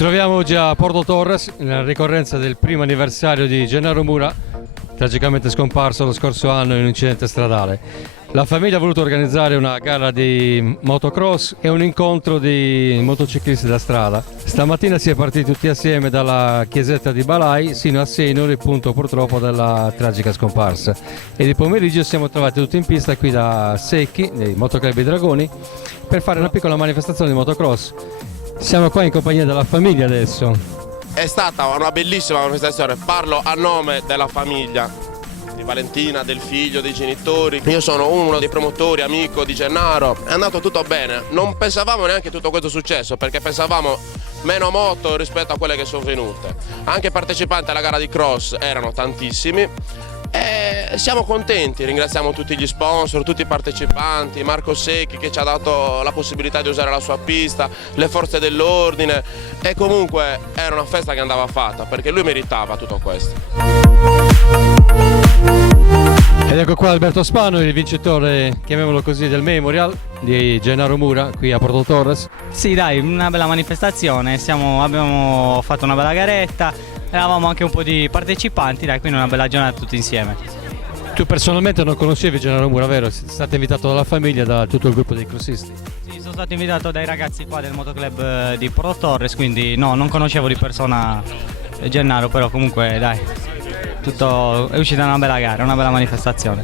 troviamo oggi a Porto Torres, nella ricorrenza del primo anniversario di Gennaro Mura, tragicamente scomparso lo scorso anno in un incidente stradale. La famiglia ha voluto organizzare una gara di motocross e un incontro di motociclisti da strada. Stamattina si è partiti tutti assieme dalla chiesetta di Balai sino a Senuri, punto purtroppo della tragica scomparsa. E di pomeriggio siamo trovati tutti in pista qui da Secchi, dei Motoclub I Dragoni, per fare una piccola manifestazione di motocross. Siamo qua in compagnia della famiglia adesso. È stata una bellissima manifestazione, parlo a nome della famiglia, di Valentina, del figlio, dei genitori. Io sono uno dei promotori, amico di Gennaro, è andato tutto bene. Non pensavamo neanche tutto questo successo, perché pensavamo meno moto rispetto a quelle che sono venute. Anche i partecipanti alla gara di cross erano tantissimi. E siamo contenti, ringraziamo tutti gli sponsor, tutti i partecipanti, Marco Secchi che ci ha dato la possibilità di usare la sua pista, le forze dell'ordine, e comunque era una festa che andava fatta perché lui meritava tutto questo. Ed ecco qua Alberto Spano, il vincitore, chiamiamolo così, del Memorial di Gennaro Mura qui a Porto Torres. Sì dai, una bella manifestazione, abbiamo fatto una bella garetta. Eravamo anche un po' di partecipanti, dai, quindi una bella giornata tutti insieme. Tu personalmente non conoscevi Gennaro Mura, vero? Sei stato invitato dalla famiglia, da tutto il gruppo dei crossisti? Sì, sono stato invitato dai ragazzi qua del motoclub di Porto Torres, quindi no, non conoscevo di persona Gennaro, però comunque dai, è uscita una bella gara, una bella manifestazione.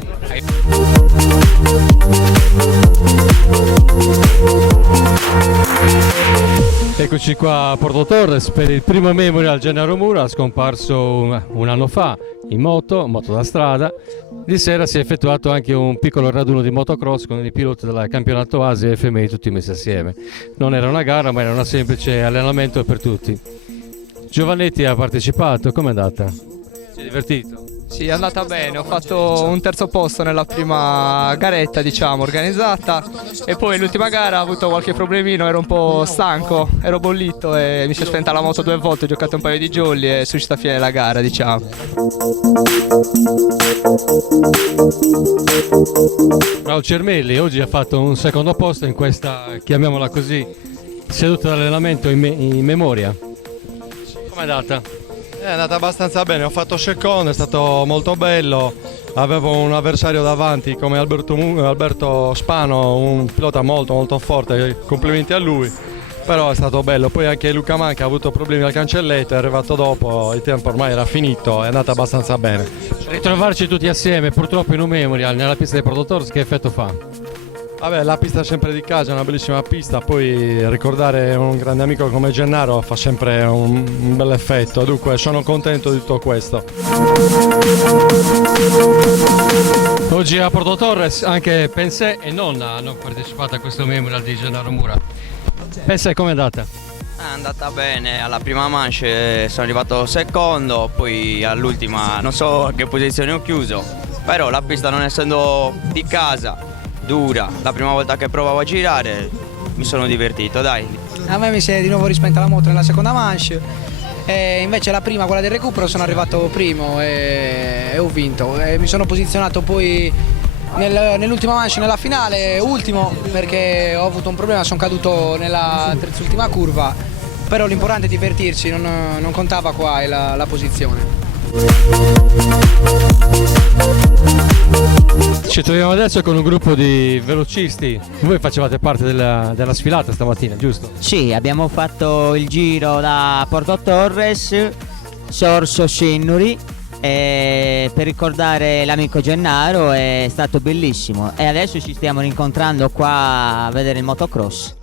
Eccoci qua a Porto Torres per il primo Memorial Gennaro Mura, scomparso un anno fa in moto da strada. Di sera si è effettuato anche un piccolo raduno di motocross con i piloti del campionato Asia e FMI tutti messi assieme. Non era una gara, ma era un semplice allenamento per tutti. Giovannetti ha partecipato, com'è andata? Si è divertito? Sì, è andata bene, ho fatto un terzo posto nella prima garetta, diciamo, organizzata, e poi l'ultima gara ho avuto qualche problemino, ero un po' stanco, ero bollito e mi si è spenta la moto 2 volte, ho giocato un paio di jolly e sono riuscito a finire la gara, diciamo. Raul Cermelli oggi ha fatto un secondo posto in questa, chiamiamola così, seduta d'allenamento in memoria. Com'è andata? È andata abbastanza bene, ho fatto secondo, è stato molto bello, avevo un avversario davanti come Alberto Spano, un pilota molto forte, complimenti a lui, però è stato bello. Poi anche Luca Manca ha avuto problemi al cancelletto, è arrivato dopo, il tempo ormai era finito, è andata abbastanza bene. Ritrovarci tutti assieme purtroppo in un Memorial nella pista dei Porto Torres, che effetto fa? Vabbè, la pista è sempre di casa, è una bellissima pista, poi ricordare un grande amico come Gennaro fa sempre un bel effetto, dunque sono contento di tutto questo. Oggi a Porto Torres anche Pensé e nonna hanno partecipato a questo Memorial di Gennaro Mura. Pensé, com'è andata? È andata bene, alla prima manche sono arrivato secondo, poi all'ultima non so a che posizione ho chiuso, però la pista non essendo di casa, dura, la prima volta che provavo a girare mi sono divertito, dai. A me mi si è di nuovo rispenta la moto nella seconda manche, e invece la prima, quella del recupero, sono arrivato primo e ho vinto. E mi sono posizionato poi nell'ultima manche, nella finale, ultimo, perché ho avuto un problema, sono caduto nella terzultima curva, però l'importante è divertirsi, non contava qua la posizione. Ci troviamo adesso con un gruppo di velocisti. Voi facevate parte della sfilata stamattina, giusto? Sì, abbiamo fatto il giro da Porto Torres, Sorso Sennuri, per ricordare l'amico Gennaro, è stato bellissimo, e adesso ci stiamo rincontrando qua a vedere il motocross.